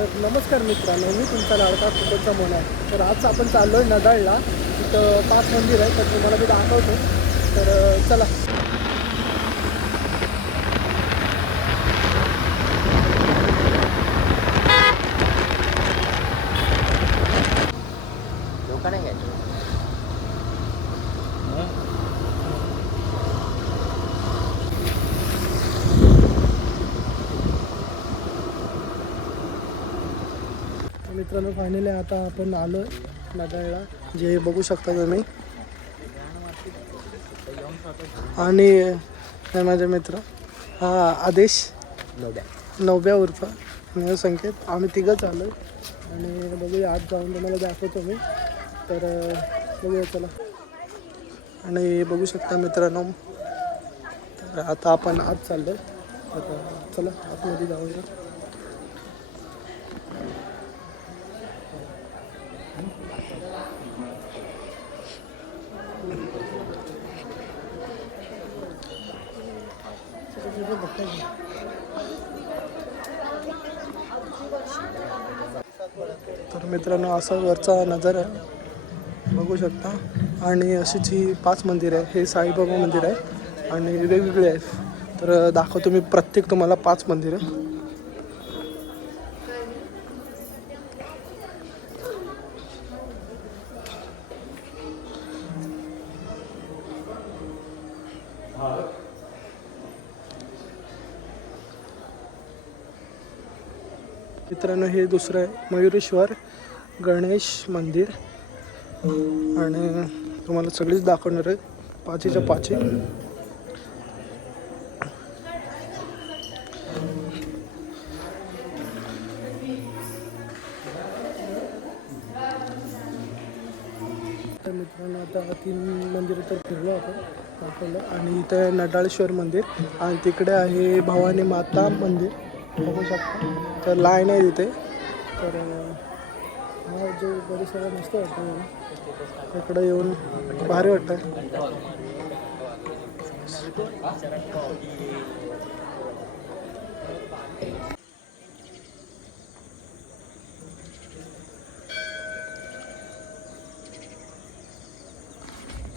तर नमस्कार मित्रांनो मी तुमचा लाडका खूपच मोन आहे. तर आज आपण चाललो आहे नदाळला. तिथं पाच मंदिर आहे तर तुम्हाला मी दाखवतो. तर चला. धोका नाही घ्यायचा. मित्रांनो फायनली आता आपण आलो आहे नदाळला जे बघू शकता तुम्ही. आणि माझे मित्र हा आदेश. नव्या. नवव्या उर्फ नव संकेत. आम्ही तिघंच आलो आणि बघूया आज जाऊन तुम्हाला दाखवतो मी. तर बघूया चला. आणि बघू शकता मित्रांनो तर आता आपण आज चाललो आता चला आतमध्ये जाऊया. तर मित्रांनो असा वरचा नजारा आहे बघू शकता. आणि अशीच ही पाच मंदिर आहे हे साईबाबा मंदिर आहे आणि वेगवेगळे आहेत. तर दाखवतो मी प्रत्येक तुम्हाला पाच मंदिरं. मित्रांनो हे दुसरं आहे मयुरेश्वर गणेश मंदिर. आणि तुम्हाला सगळीच दाखवणार आहे पाचीच्या पाची. मित्रांनो आता तीन मंदिरं तर फिरलो आपण. दाखवलं. आणि इथं नडाळेश्वर मंदिर. आणि तिकडे आहे भवानी माता मंदिर. बघू शकता. तर लाईन आहे तिथे. तर अं, हा जो परिसर मस्त वाटतो इकडे येऊन भारी वाटतं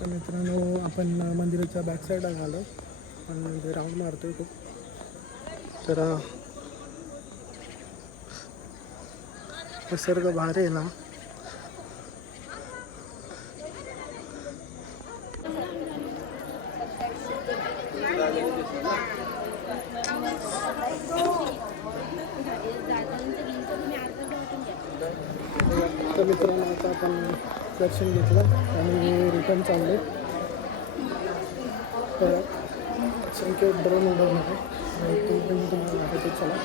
तर मित्रांनो आपण मंदिराच्या बॅक साईडला आलो आणि राऊंड मारतोय खूप. तर निसर्ग भारी आहे ना. तर मित्रांनो आता आपण दर्शन घेतलं आणि रिटर्न चालले तर संख्या ड्रोन उडवणार आहे. तो पण तुम्हाला दाखवतो चला.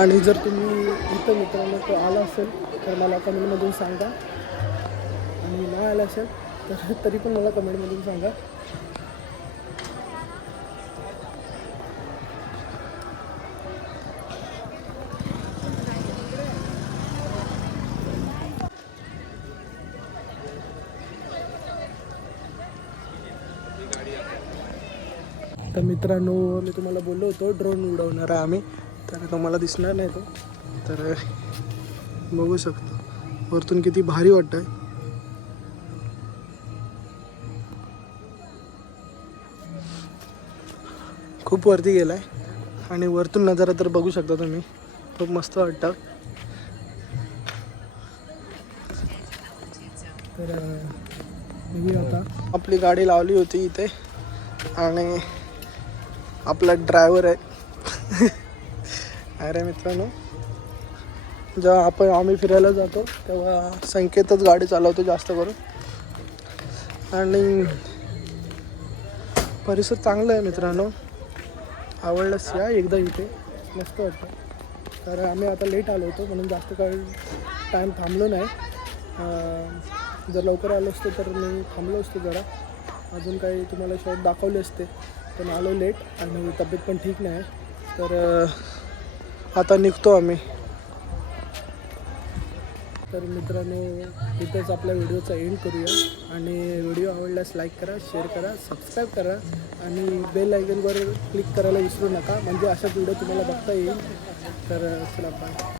आणि जर तुम्ही इथं मित्रांनो तो आला असेल तर मला कमेंटमधून सांगा. आणि नाही आला असेल तर तरी पण मला कमेंटमधून सांगा. तर मित्रांनो मी तुम्हाला बोललो होतो ड्रोन उडवणार आहे आम्ही. तर तुम्हाला दिसणार नाही तो. तर बघू शकतो. वरतून किती भारी वाटतंय. खूप वरती गेलाय. आणि वरतून नजारा तर बघू शकता तुम्ही. खूप मस्त वाटतं. तर अं, आता. आपली गाडी लावली होती इथे. आणि आपला ड्रायव्हर आहे. अरे मित्रांनो जेव्हा आपण आम्ही फिरायला जातो तेव्हा संकेतच गाडी चालवतो जास्त करून. आणि परिसर चांगला आहे मित्रांनो. आवडलंच या एकदा इथे. मस्त वाटतं. तर आम्ही आता लेट आलो होतो म्हणून जास्त काळ टाईम थांबलो नाही. जर लवकर आलो असतो तर मी थांबलो असतो जरा. अजून काही तुम्हाला शॉट दाखवले असते पण आलो लेट आणि तब्येत पण ठीक नाही तर आता निघतो आम्ही. तर मित्रांनो इथेच आपल्या व्हिडिओचा एंड करूया. आणि व्हिडिओ आवडल्यास लाईक करा शेअर करा सबस्क्राईब करा. आणि बेल आयकनवर क्लिक करायला विसरू नका. म्हणजे अशाच व्हिडिओ तुम्हाला बघता येईल. तर चला बाय